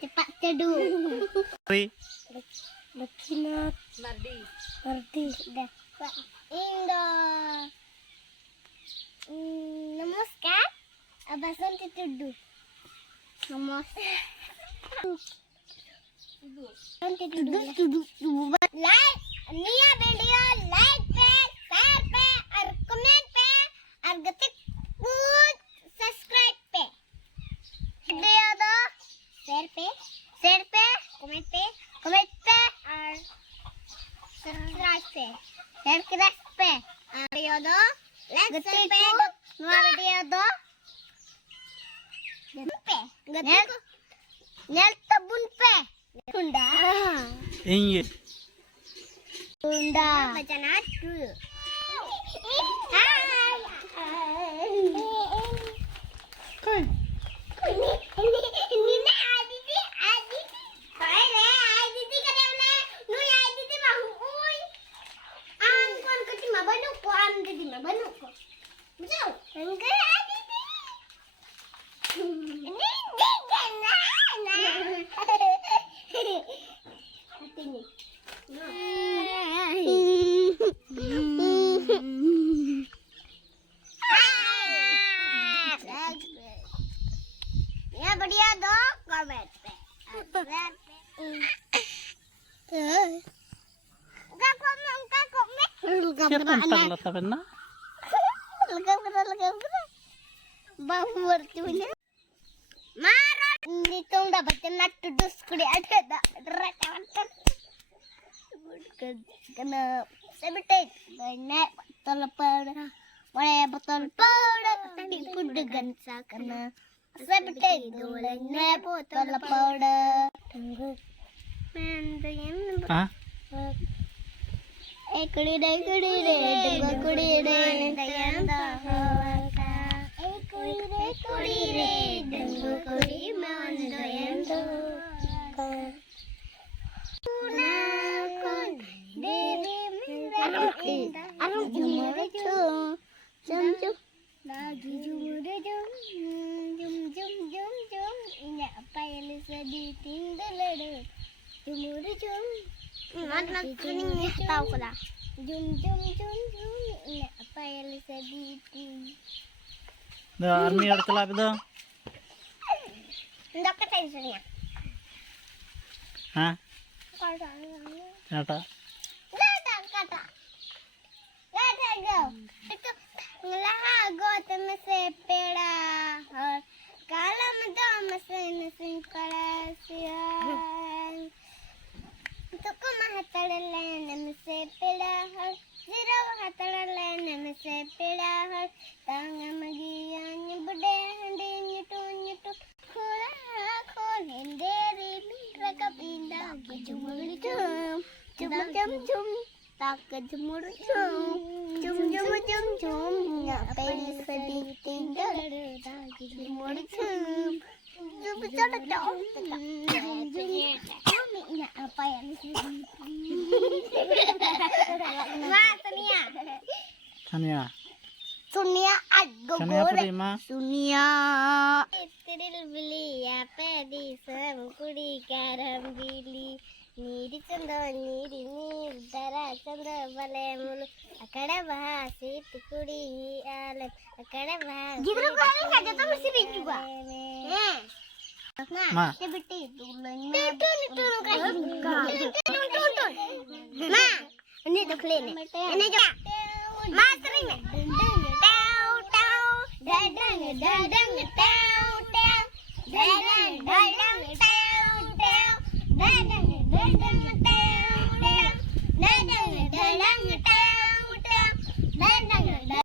cepat teduh. Bekinat Mardi dah. Indo. Namaskar. Abasan teduh. Namaskar. Duduk. Like Nia video like पे share पे और comment पे और गतिक पूछ सब्सक्राइब पे वीडियो दो शेयर पे कमेंट पे और सब्सक्राइब पे वीडियो दो लाइक पे नया वीडियो दो गतिक नेल तबुन पे Tunda. Ingin. Tunda. Macam apa? Kun. Ini nak Adi. Baiklah, Adi kena mana? Nu Adi mahu ui. Kon kecil mah banuk ko, Adi mah banuk ko. Betul? Enggak Adi. Ini Hatinya. Ya video do komen pe. Enggak komen. Siapa yang tak pernah? Legam. Bau mertunya. Marah. Nitong dapat cenat tudus kudi ada dak rekaman kena sebetet banyak telepon botol powder tapi pun dengan sakana sebetet banyak botol powder Ah? kudi deh dayang dah kuri mando yendo kunakon dewi minda arung jumure jum lagi jumure jum ini apa yang sedih tinggal ada jumure jum mana kuningnya tahu kada jum ini apa yang sedih Dah army ada celap itu. Ndak ketensinya. Hah? Kata. Nyata. Kata. Go. Itu ngelago teme sepeda. Kalau mesin kalasian. Itu ko mahatalalan teme sepeda. Zero mahatalalan teme sepeda. Tangan magiannya bede handinya tuh. Khol henderi mereka pindah ke jumur jum tak ke jumur jum ngapain sedih tinggal ke jumur jum bicara dong jum apa yang sedih Sania. Sunia Sania apa agogore dia mah? Sunia itril bili apa di sangkudi garam bili niri canda niri dara canda balemulu akada bahasi tukudi alam akada bahasi gitu kali saja tuh masih juga Ma. Seperti dulunya itu kasih Ma ini tuh clean ini juga mastery में tau tau डडंग डडंग tau tau डडंग डडंग